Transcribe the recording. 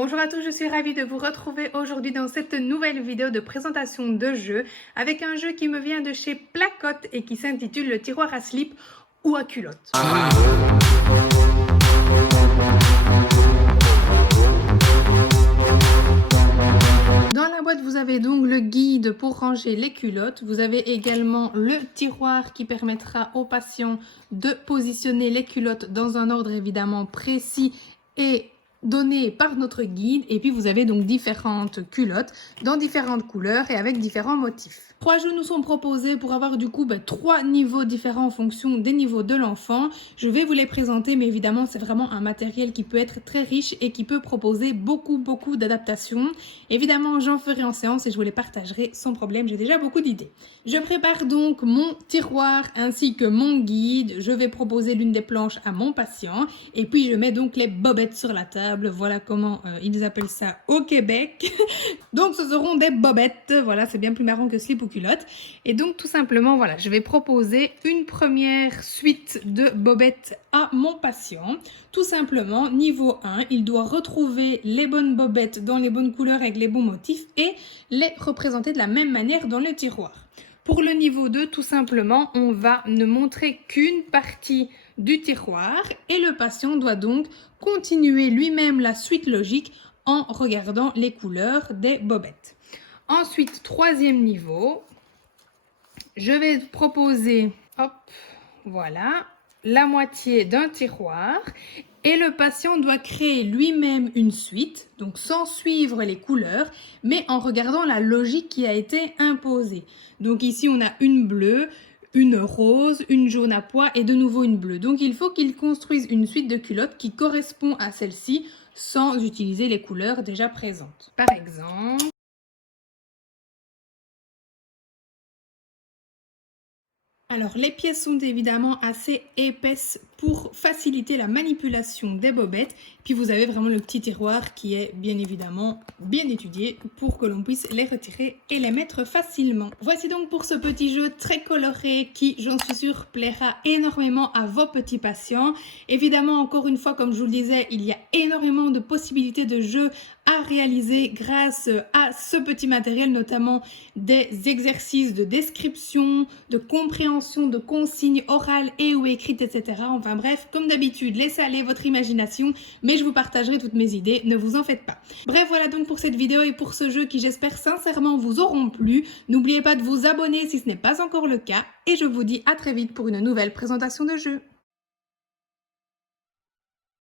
Bonjour à tous, je suis ravie de vous retrouver aujourd'hui dans cette nouvelle vidéo de présentation de jeu avec un jeu qui me vient de chez Placote et qui s'intitule le tiroir à slip ou à culotte. Dans la boîte, vous avez donc le guide pour ranger les culottes. Vous avez également le tiroir qui permettra aux patients de positionner les culottes dans un ordre évidemment précis et donné par notre guide. Et puis, vous avez donc différentes culottes dans différentes couleurs et avec différents motifs. 3 jeux nous sont proposés pour avoir du coup 3 niveaux différents en fonction des niveaux de l'enfant. Je vais vous les présenter, mais évidemment, c'est vraiment un matériel qui peut être très riche et qui peut proposer beaucoup d'adaptations. Évidemment, j'en ferai en séance et je vous les partagerai sans problème, j'ai déjà beaucoup d'idées. Je prépare donc mon tiroir ainsi que mon guide. Je vais proposer l'une des planches à mon patient et puis je mets donc les bobettes sur la table. Voilà comment ils appellent ça au Québec. Donc ce seront des bobettes, voilà, c'est bien plus marrant que slip ou culotte. Et donc tout simplement, voilà, je vais proposer une première suite de bobettes à mon patient. Tout simplement, niveau 1, il doit retrouver les bonnes bobettes dans les bonnes couleurs avec les bons motifs et les représenter de la même manière dans le tiroir. Pour le niveau 2, tout simplement, on va ne montrer qu'une partie du tiroir et le patient doit donc continuer lui-même la suite logique en regardant les couleurs des bobettes. Ensuite, troisième niveau, je vais proposer, hop, voilà, la moitié d'un tiroir et le patient doit créer lui-même une suite, donc sans suivre les couleurs, mais en regardant la logique qui a été imposée. Donc ici, on a une bleue, une rose, une jaune à pois et de nouveau une bleue. Donc il faut qu'il construise une suite de culottes qui correspond à celle-ci sans utiliser les couleurs déjà présentes. Par exemple... Alors, les pièces sont évidemment assez épaisses pour faciliter la manipulation des bobettes. Puis vous avez vraiment le petit tiroir qui est bien évidemment bien étudié pour que l'on puisse les retirer et les mettre facilement. Voici donc pour ce petit jeu très coloré qui, j'en suis sûre, plaira énormément à vos petits patients. Évidemment, encore une fois, comme je vous le disais, il y a énormément de possibilités de jeux à réaliser grâce à ce petit matériel, notamment des exercices de description, de compréhension de consignes orales et ou écrites, etc. Enfin bref, comme d'habitude, laissez aller votre imagination, mais je vous partagerai toutes mes idées, ne vous en faites pas. Bref, voilà donc pour cette vidéo et pour ce jeu qui, j'espère sincèrement, vous auront plu. N'oubliez pas de vous abonner si ce n'est pas encore le cas et je vous dis à très vite pour une nouvelle présentation de jeu.